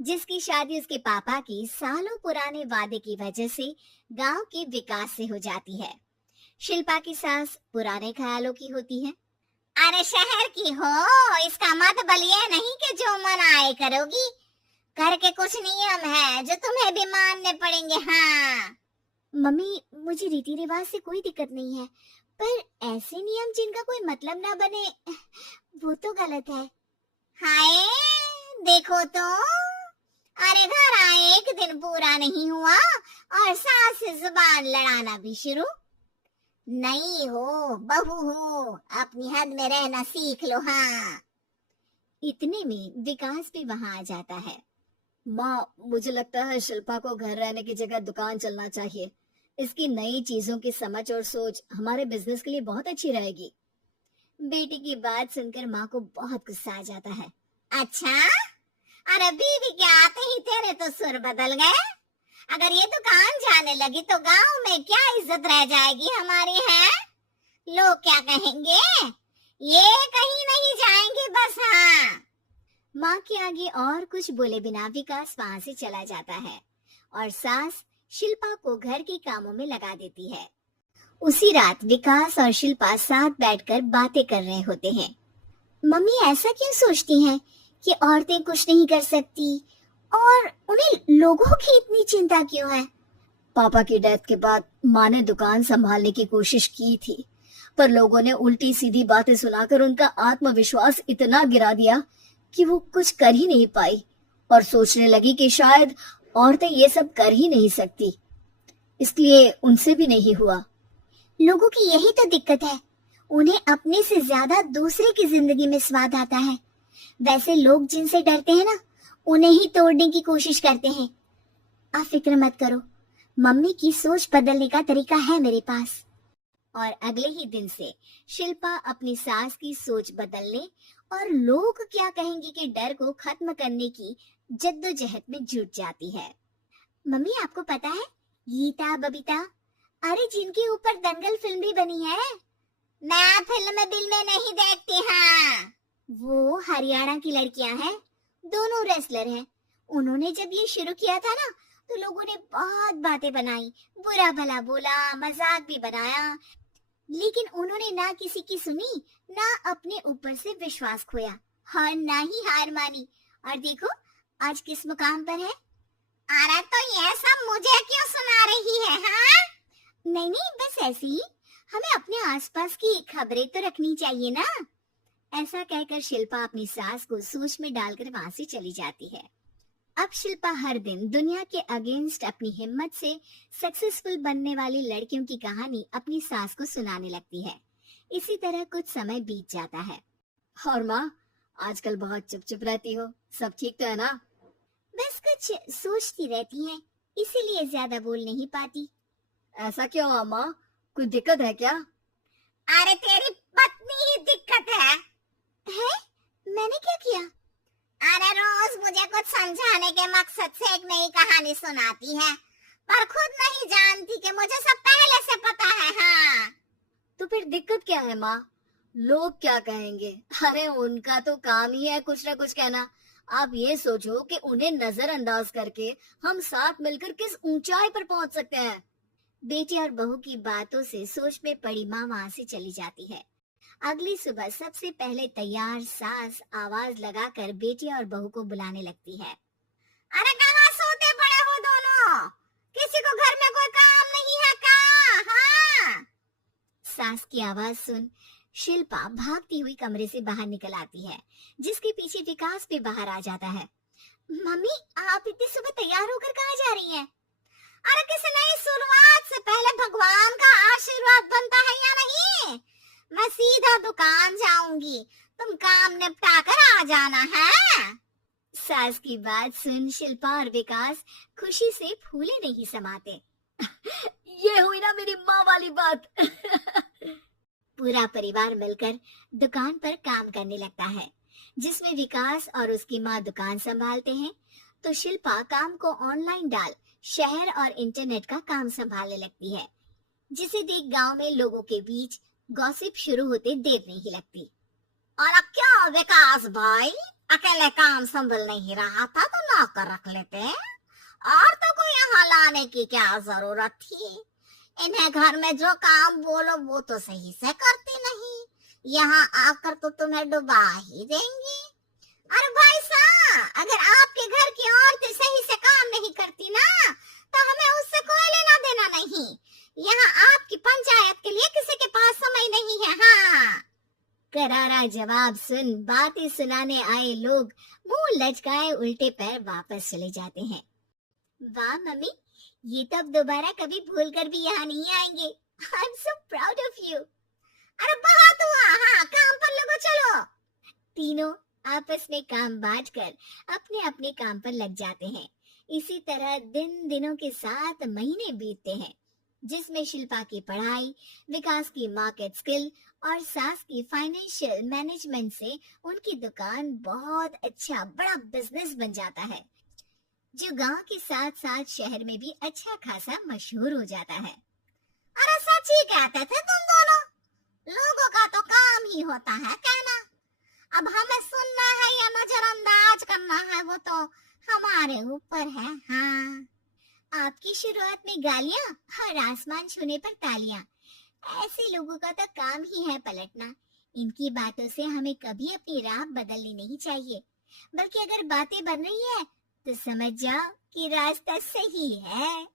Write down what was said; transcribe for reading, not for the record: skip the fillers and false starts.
जिसकी शादी उसके पापा की सालों पुराने वादे की वजह से गांव के विकास से हो जाती है। शिल्पा की सास पुराने ख्यालों की होती है। अरे शहर की हो, इसका मतलब ये नहीं कि जो मन आए करोगी। घर के कुछ नियम है जो तुम्हें भी मानने पड़ेंगे। हाँ मम्मी, मुझे रीति रिवाज से कोई दिक्कत नहीं है, पर ऐसे नियम जिनका कोई मतलब ना बने वो तो गलत है। हाय, देखो तो, अरे घर आए एक दिन पूरा नहीं हुआ और सास से जुबान लड़ाना भी शुरू। नहीं हो, बहू हो, अपनी हद में रहना सीख लो। हाँ, इतने में विकास भी वहां आ जाता है। माँ, मुझे लगता है शिल्पा को घर रहने की जगह दुकान चलना चाहिए। इसकी नई चीजों की समझ और सोच हमारे बिजनेस के लिए बहुत अच्छी रहेगी। बेटी की बात सुनकर माँ को बहुत गुस्सा आ जाता है। अच्छा, अरे बीवी के आते ही तेरे तो सुर बदल गए। अगर ये दुकान जाने लगी तो गांव में क्या इज्जत रह जाएगी हमारी है? लोग क्या कहेंगे? ये कहीं नहीं जाएंगे बस। हाँ, माँ के आगे और कुछ बोले बिना विकास वहां से चला जाता है और सास शिल्पा को घर के कामों में लगा देती है। उसी रात विकास और शिल्पा साथ बैठकर बातें कर रहे होते हैं। मम्मी ऐसा क्यों सोचती हैं कि औरतें कुछ नहीं कर सकती, और उन्हें लोगों की इतनी चिंता क्यों है? पापा की डेथ के बाद माँ ने दुकान संभालने की कोशिश की थी, पर लोगों ने उल्टी सीधी बातें सुनाकर उनका आत्मविश्वास इतना गिरा दिया कि वो कुछ कर ही नहीं पाई और सोचने लगी कि शायद औरतें ये सब कर ही नहीं सकती, इसलिए उनसे भी नहीं हुआ। लोगों की यही तो दिक्कत है, उन्हें अपने से ज्यादा दूसरे की जिंदगी में स्वाद आता है। वैसे लोग जिनसे डरते हैं ना, उन्हें ही तोड़ने की कोशिश करते हैं। आप फिक्र मत करो, मम्मी की सोच बदलने का तरीका है मेरे पास। और अगले ही दिन से शिल्पा अपनी सास की सोच बदलने और लोग क्या कहेंगे के डर को खत्म करने की जद्दोजहद में जुट जाती है। मम्मी, आपको पता है गीता बबीता, अरे जिनके ऊपर दंगल फिल्म भी बनी है। मैं फिल्म बिल में नहीं देखती। हाँ, वो हरियाणा की लड़कियां हैं, दोनों रेसलर हैं। उन्होंने जब ये शुरू किया था ना, तो लोगों ने बहुत बातें बनाई, बुरा भला बोला, मजाक भी बनाया, लेकिन उन्होंने ना किसी की सुनी, ना अपने ऊपर से विश्वास खोया और ना ही हार मानी। और देखो आज किस मुकाम पर है। अरे तो ये सब मुझे क्यों सुना रही है? हाँ, नहीं नहीं, बस ऐसे ही, हमें अपने आसपास की खबरें तो रखनी चाहिए ना। ऐसा कहकर शिल्पा अपनी सास को सोच में डालकर वहां से चली जाती है। अब शिल्पा हर दिन दुनिया के अगेंस्ट अपनी हिम्मत से सक्सेसफुल बनने वाली लड़कियों की कहानी अपनी सास को सुनाने लगती है। इसी तरह कुछ समय बीत जाता है। और माँ, आजकल बहुत चुप चुप रहती हो, सब ठीक तो है ना? बस कुछ सोचती रहती हैं, इसीलिए ज्यादा बोल नहीं पाती। ऐसा क्यों अम्मा, कोई दिक्कत है क्या? अरे तेरी पत्नी ही दिक्कत है। मैंने क्या किया? अरे रोज मुझे कुछ समझाने के मकसद से एक नई कहानी सुनाती है, पर खुद नहीं जानती कि मुझे सब पहले से पता है। हाँ, तो फिर दिक्कत क्या है माँ? लोग क्या कहेंगे? अरे उनका तो काम ही है कुछ ना कुछ कहना। आप ये सोचो कि उन्हें नजरअंदाज करके हम साथ मिलकर किस ऊंचाई पर पहुंच सकते हैं। बेटी और बहू की बातों से सोच में पड़ी माँ वहां से चली जाती है। अगली सुबह सबसे पहले तैयार सास आवाज लगाकर बेटी और बहू को बुलाने लगती है। अरे कहाँ सोते पड़े हो दोनों? किसी को घर में कोई काम नहीं है क्या? हाँ। सास की आवाज सुन शिल्पा भागती हुई कमरे से बाहर निकल आती है, जिसके पीछे विकास भी बाहर आ जाता है। मम्मी, आप इतनी सुबह तैयार होकर कहाँ जा रही हैं? अरे किसी नई शुरुआत से पहले भगवान का आशीर्वाद बनता है या नहीं? मैं सीधा दुकान जाऊंगी, तुम काम निपटा कर आ जाना है। सास की बात सुन शिल्पा और विकास खुशी से फूले नहीं समाते। ये हुई ना मेरी माँ वाली बात। पूरा परिवार मिलकर दुकान पर काम करने लगता है, जिसमें विकास और उसकी माँ दुकान संभालते हैं, तो शिल्पा काम को ऑनलाइन डाल शहर और इंटरनेट का काम संभालने लगती है, जिसे देख गांव में लोगों के बीच गॉसिप शुरू होते देर नहीं लगती। और क्या विकास भाई, अकेले काम संभल नहीं रहा था तो नौकर रख लेते, औरतों को यहाँ लाने की क्या जरूरत थी। इन्हें घर में जो काम बोलो वो तो सही से करती नहीं, यहाँ आकर तो तुम्हें डुबा ही देंगी। अरे भाई साहब, अगर आपके घर की औरतें सही से काम नहीं करती ना तो हमें उससे कोई लेना देना नहीं। यहाँ आपकी पंचायत के लिए किसी के पास समय नहीं है। हाँ, करारा जवाब सुन बातें सुनाने आए लोग मुंह लचकाए उल्टे पैर वापस चले जाते हैं। वाह मम्मी, ये तो अब दोबारा कभी भूल कर भी यहाँ नहीं आएंगे। I am so proud of you. अरे बहुत हुआ, हाँ काम पर लोगो चलो। तीनों आपस में काम बांटकर अपने अपने काम पर लग जाते हैं। इसी तरह दिनों के साथ महीने बीतते हैं, जिसमें शिल्पा की पढ़ाई, विकास की मार्केट स्किल और सास की फाइनेंशियल मैनेजमेंट से उनकी दुकान बहुत अच्छा बड़ा बिजनेस बन जाता है, जो गांव के साथ साथ शहर में भी अच्छा खासा मशहूर हो जाता है। अरे सच ही कहते थे तुम दोनों, लोगों का तो काम ही होता है कहना। अब हमें सुनना है या नजरअंदाज करना है वो तो हमारे ऊपर है। हाँ, आपकी शुरुआत में गालियां और आसमान छूने पर तालियां, ऐसे लोगों का तो काम ही है पलटना। इनकी बातों से हमें कभी अपनी राह बदलनी नहीं चाहिए, बल्कि अगर बातें बन रही है तो समझ जाओ कि रास्ता सही है।